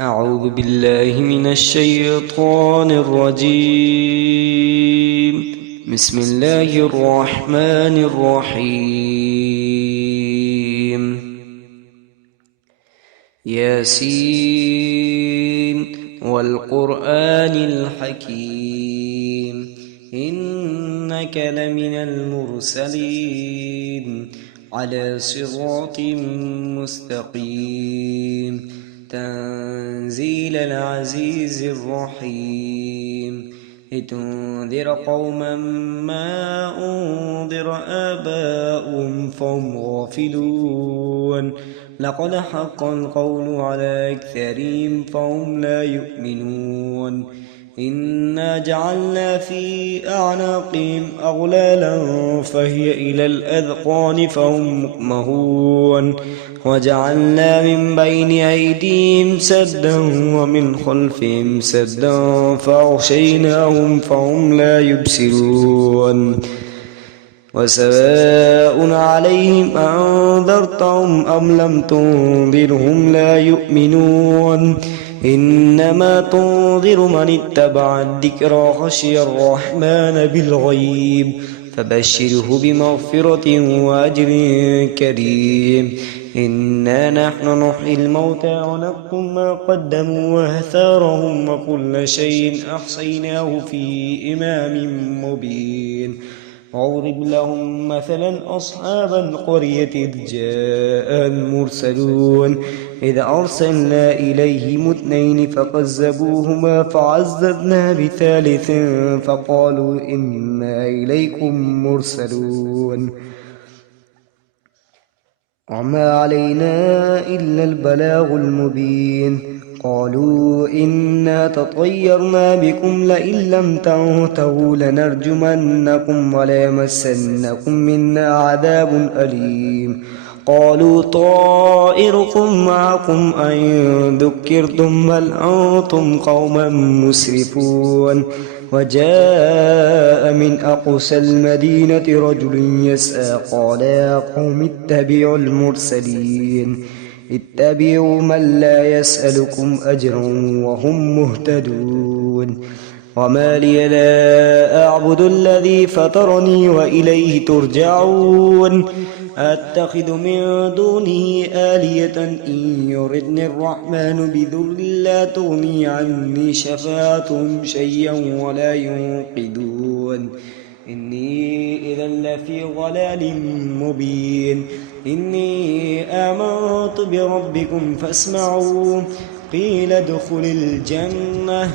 أعوذ بالله من الشيطان الرجيم. بسم الله الرحمن الرحيم. ياسين والقرآن الحكيم إنك لمن المرسلين على صراط مستقيم تنزيل العزيز الرحيم لتنذر قوما ما أنذر آباؤهم فهم غافلون لقد حق القول على أكثرهم فهم لا يؤمنون إنا جعلنا في أعناقهم أغلالا فهي إلى الأذقان فهم مقمهون وجعلنا من بين أيديهم سدا ومن خلفهم سدا فأغشيناهم فهم لا يبصرون وسواء عليهم أنذرتهم أم لم تنذرهم لا يؤمنون إنما تنذر من اتبع الذكر خشي الرحمن بالغيب فبشره بمغفرة وأجر كريم إنا نحن نحيي الموتى ونكتب ما قدموا وآثارهم وكل شيء أحصيناه في إمام مبين واضرب لهم مثلا أصحاب القرية إذ جاء المرسلون إذ أرسلنا إليهم اثنين فكذبوهما فعززنا بثالث فقالوا إنا إليكم مرسلون وما علينا إلا البلاغ المبين قالوا إنا تطيرنا بكم لئن لم تنتهوا لنرجمنكم وليمسنكم منا عذاب أليم قالوا طائركم معكم أئن ذكرتم بل أنتم قوما مسرفون وجاء من أقصى المدينة رجل يسعى قال يا قوم اتبعوا المرسلين اتبعوا من لا يسألكم أجرا وهم مهتدون وما لي لا أعبد الذي فطرني وإليه ترجعون أتخذ من دونه آلية إن يردني الرحمن بذل لا تغني عني شفاعتهم شيئا ولا ينقذون إني إذا لفي ضلال مبين إني آمنت بربكم فاسمعوا قيل ادخل الجنة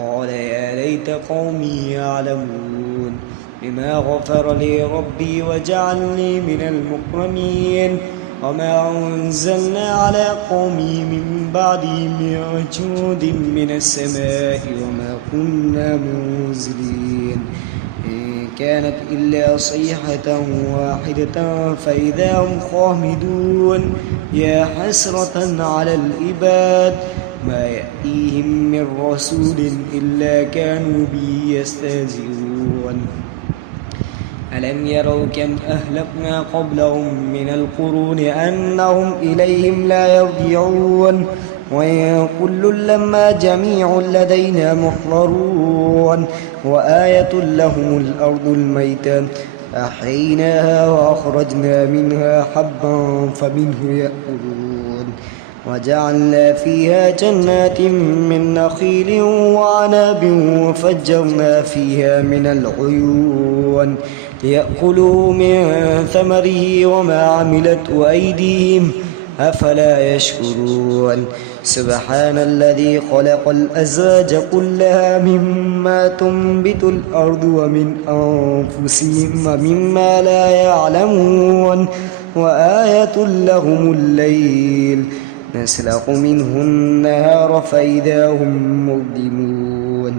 قال يا ليت قومي يعلمون بما غفر لي ربي وجعلني من المكرمين وما أنزلنا على قومي من بعدي من جود من السماء وما كنا منزلين إن كانت إلا صيحة واحدة فإذا هم خامدون يا حسرة على العباد ما يأتيهم من رسول إلا كانوا به يستهزئون ألم يروا كم أهلكنا قبلهم من القرون أنهم إليهم لا يرجعون وإن كل لما جميع لدينا محضرون وآية لهم الأرض الميتة أحييناها وأخرجنا منها حبا فمنه يأكلون وجعلنا فيها جنات من نخيل وعناب وفجرنا فيها من العيون ليأكلوا من ثمره وما عملت أيديهم أفلا يشكرون سبحان الذي خلق الأزواج كلها مما تنبت الأرض ومن أنفسهم ومما لا يعلمون وآية لهم الليل نسلخ منه النهار فإذا هم مظلمون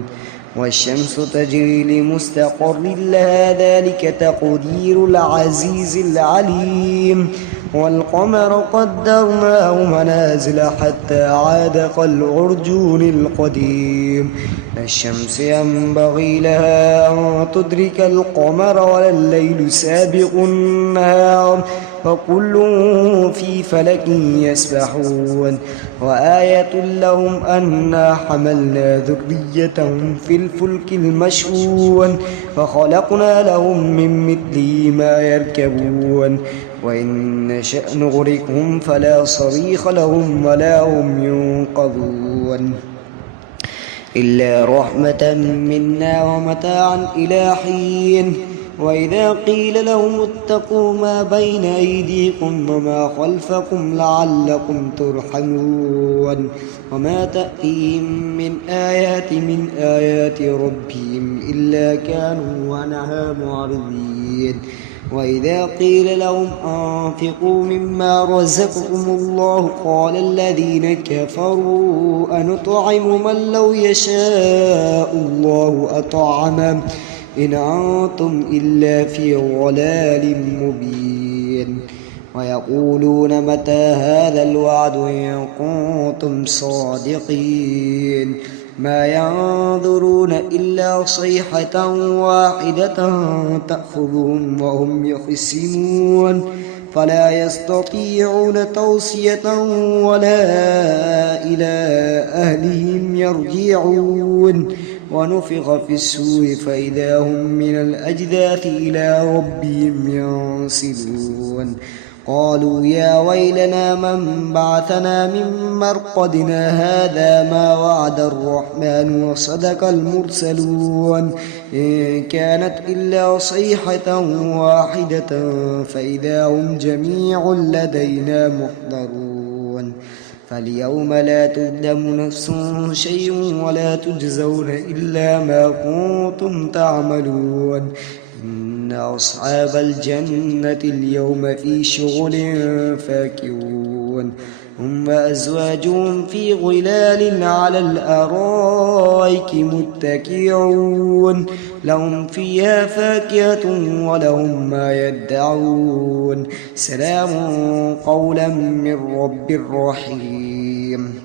والشمس تجري لمستقر لها ذلك تقدير العزيز العليم والقمر قدرناه منازل حتى عاد كالعرجون القديم الشمس ينبغي لها أن تدرك القمر ولا الليل سابق النهار وكل في فلك يسبحون وآية لهم أنا حملنا ذريتهم في الفلك المشحون وخلقنا لهم من مثله ما يركبون وإن نشأ نغرقهم فلا صريخ لهم ولا هم ينقذون إلا رحمة منا ومتاعا إلى حين وإذا قيل لهم اتقوا ما بين أيديكم وما خلفكم لعلكم ترحمون وما تأتيهم من آيات ربهم إلا كانوا عنها معرضين وإذا قيل لهم أنفقوا مما رزقكم الله قال الذين كفروا أنطعم من لو يشاء الله أطعمه إن أنتم إلا في ضلال مبين ويقولون متى هذا الوعد إن كنتم صادقين ما ينظرون إلا صيحة واحدة تأخذهم وهم يخصمون فلا يستطيعون توصية ولا إلى أهلهم يرجعون ونفخ في السور فإذا هم من الأجداث إلى ربهم ينسلون قالوا يا ويلنا من بعثنا من مرقدنا هذا ما وعد الرحمن وصدق المرسلون إن كانت إلا صيحة واحدة فإذا هم جميع لدينا محضرون فاليوم لا تظلم نفس شيء ولا تجزون إلا ما كنتم تعملون إن أصحاب الجنة اليوم في شغل فاكهون هم وأزواجهم في ظلال على الأرائك متكئون لهم فيها فاكهة ولهم ما يدعون سلام قولا من رب رحيم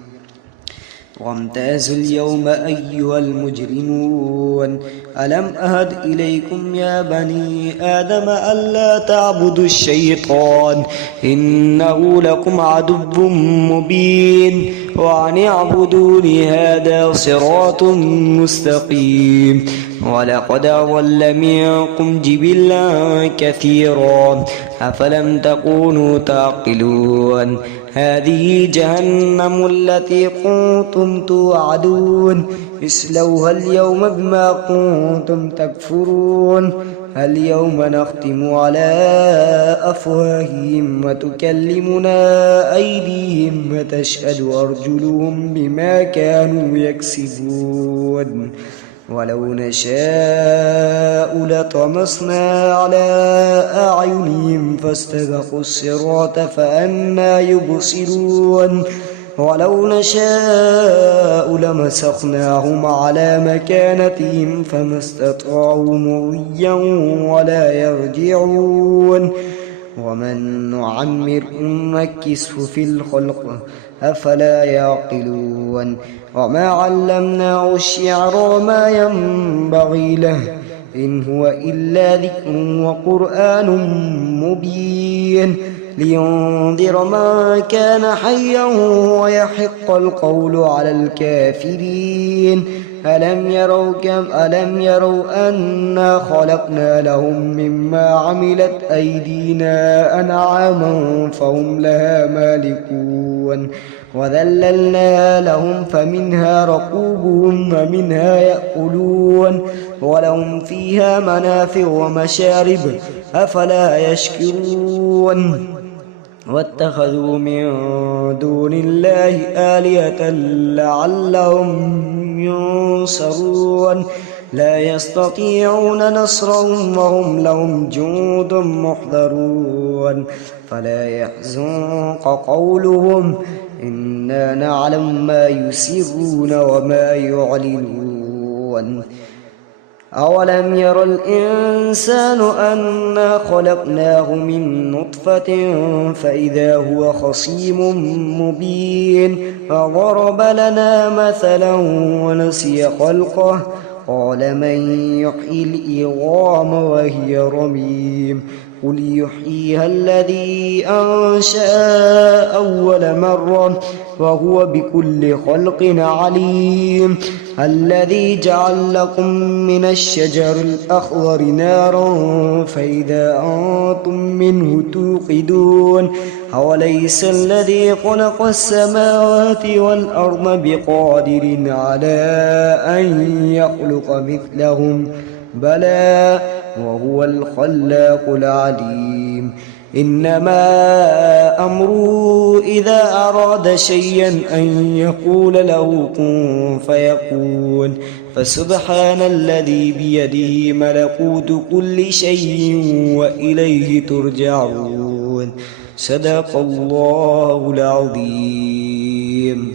وامتازوا اليوم أيها المجرمون ألم أهد إليكم يا بني آدم ألا تعبدوا الشيطان إنه لكم عدو مبين وأن اعبدوني هذا صراط مستقيم ولقد أضل منكم جبلا كثيرا أفلم تكونوا تعقلون هذه جهنم التي كنتم توعدون اصلوها اليوم بما كنتم تكفرون اليوم نختم على أفواههم وتكلمنا أيديهم وتشهد أرجلهم بما كانوا يكسبون ولو نشاء لطمسنا على أعينهم فاستبقوا الصراط فأنى يبصرون ولو نشاء لمسخناهم على مكانتهم فما استطاعوا مضيا ولا يرجعون ومن نعمر نكسه في الخلق أفلا يعقلون وما علمناه الشعر وما ينبغي له إن هو إلا ذكر وقرآن مبين لينذر من كان حيا ويحق القول على الكافرين ألم يروا أنا خلقنا لهم مما عملت أيدينا أنعاما فهم لها مالكون وذللنا لهم فمنها ركوبهم ومنها يأكلون ولهم فيها منافع ومشارب أفلا يشكرون واتخذوا من دون الله آلهة لعلهم ينصرون لا يستطيعون نصرهم وهم لهم جند محضرون فلا يحزنك قولهم إنا نعلم ما يسرون وما يعلنون أولم ير الإنسان أنا خلقناه من نطفة فإذا هو خصيم مبين فضرب لنا مثلا ونسي خلقه قال من يحيي العظام وهي رميم قل يحييها الذي أنشأ أول مرة وهو بكل خلق عليم الذي جعل لكم من الشجر الأخضر نارا فإذا أنتم منه توقدون أوليس الذي خلق السماوات والأرض بقادر على أن يخلق مثلهم بلى وهو الخلاق العليم إنما أمره إذا أراد شيئا أن يقول له كن فيكون فسبحان الذي بيده ملكوت كل شيء وإليه ترجعون صدق الله العظيم.